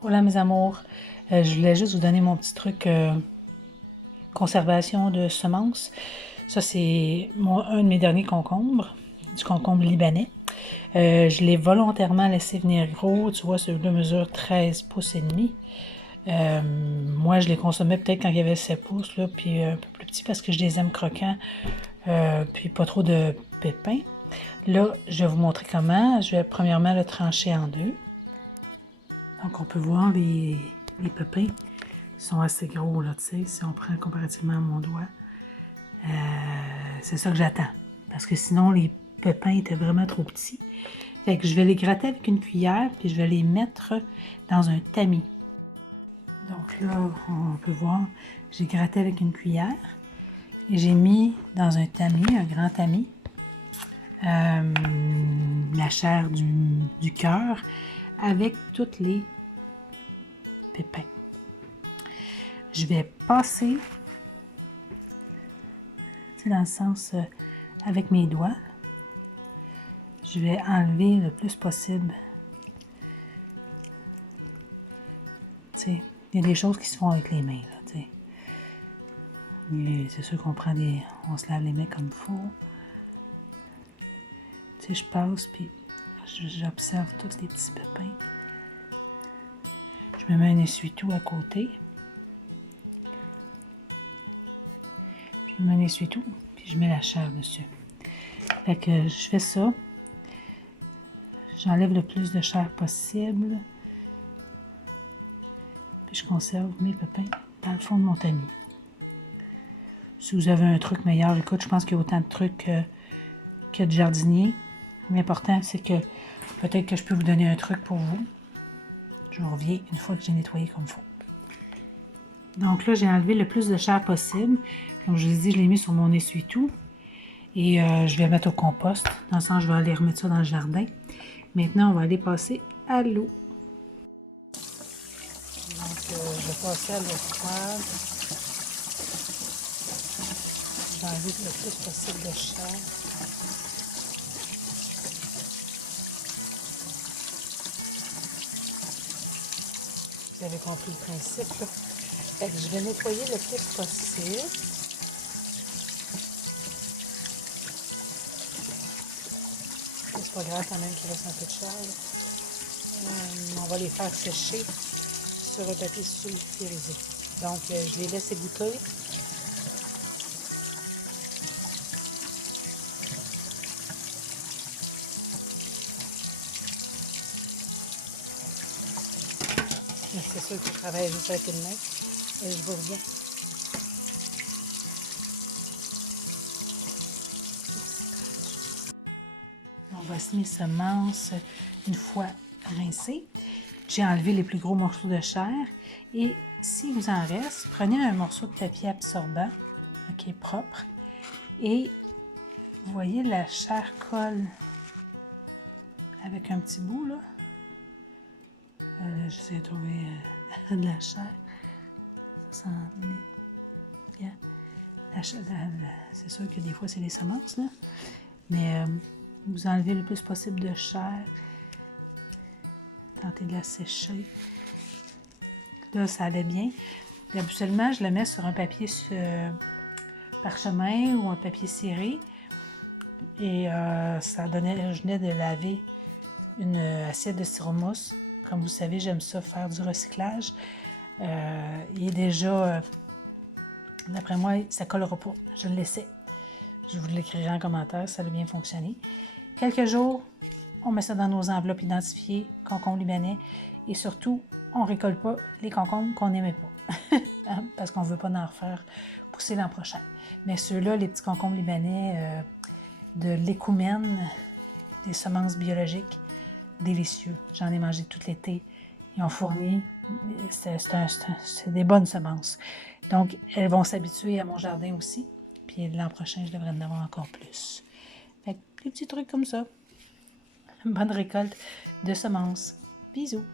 Hola mes amours, je voulais juste vous donner mon petit truc conservation de semences. Ça c'est un de mes derniers concombres, du concombre libanais. Je l'ai volontairement laissé venir gros, tu vois celui-là mesure 13 pouces et demi. Moi je les consommais peut-être quand il y avait 7 pouces, là, puis un peu plus petit parce que je les aime croquants, puis pas trop de pépins. Là je vais vous montrer comment. Je vais premièrement le trancher en deux. Donc, on peut voir les pépins sont assez gros, là, tu sais, si on prend comparativement à mon doigt. C'est ça que j'attends. Parce que sinon, les pépins étaient vraiment trop petits. Fait que je vais les gratter avec une cuillère, puis je vais les mettre dans un tamis. Donc là, on peut voir, j'ai gratté avec une cuillère et j'ai mis dans un tamis, un grand tamis, la chair du cœur avec toutes les pépins. Je vais passer, tu sais, dans le sens avec mes doigts. Je vais enlever le plus possible. Tu sais, il y a des choses qui se font avec les mains, là, tu sais. C'est sûr qu'on prend on se lave les mains comme il faut. Tu sais, je passe, puis j'observe tous les petits pépins. Je me mets un essuie-tout à côté. Je me mets un essuie-tout, puis je mets la chair dessus. Fait que je fais ça. J'enlève le plus de chair possible. Puis je conserve mes pépins dans le fond de mon tamis. Si vous avez un truc meilleur, écoute, je pense qu'il y a autant de trucs que de jardinier. L'important, c'est que peut-être que je peux vous donner un truc pour vous. Je vous reviens une fois que j'ai nettoyé comme il faut. Donc là, j'ai enlevé le plus de chair possible. Comme je vous ai dit, je l'ai mis sur mon essuie-tout. Et je vais mettre au compost. Dans le sens, je vais aller remettre ça dans le jardin. Maintenant, on va aller passer à l'eau. Donc, je vais passer à l'eau froide. Je vais enlever le plus possible de chair. Vous avez compris le principe, là. Fait que je vais nettoyer le plus possible. C'est pas grave quand même qu'il reste un peu de chair. On va les faire sécher sur un papier sulfurisé. Donc, je les laisse égoutter. C'est sûr que je travaille juste avec une main. Et je vous reviens. Voici mes semences une fois rincées. J'ai enlevé les plus gros morceaux de chair. Et s'il vous en reste, prenez un morceau de papier absorbant, ok, propre. Et vous voyez, la chair colle avec un petit bout, là. J'essaie de trouver de la chair. Ça sent bien. C'est sûr que des fois, c'est des semences, là. Mais vous enlevez le plus possible de chair. Tentez de la sécher. Là, ça allait bien. Et habituellement, je le mets sur un papier parchemin ou un papier ciré. Et ça donnait, je venais de laver une assiette de styromousse. Comme vous savez, j'aime ça faire du recyclage. Il est déjà, d'après moi, ça ne collera pas. Je le laissais. Je vous l'écrirai en commentaire, ça a bien fonctionné. Quelques jours, on met ça dans nos enveloppes identifiées, concombres libanais. Et surtout, on ne récolte pas les concombres qu'on n'aimait pas. Parce qu'on ne veut pas en refaire pousser l'an prochain. Mais ceux-là, les petits concombres libanais de l'écoumène, des semences biologiques, délicieux. J'en ai mangé tout l'été. Ils ont fourni. C'est des bonnes semences. Donc, elles vont s'habituer à mon jardin aussi. Puis l'an prochain, je devrais en avoir encore plus. Fait que des petits trucs comme ça. Bonne récolte de semences. Bisous!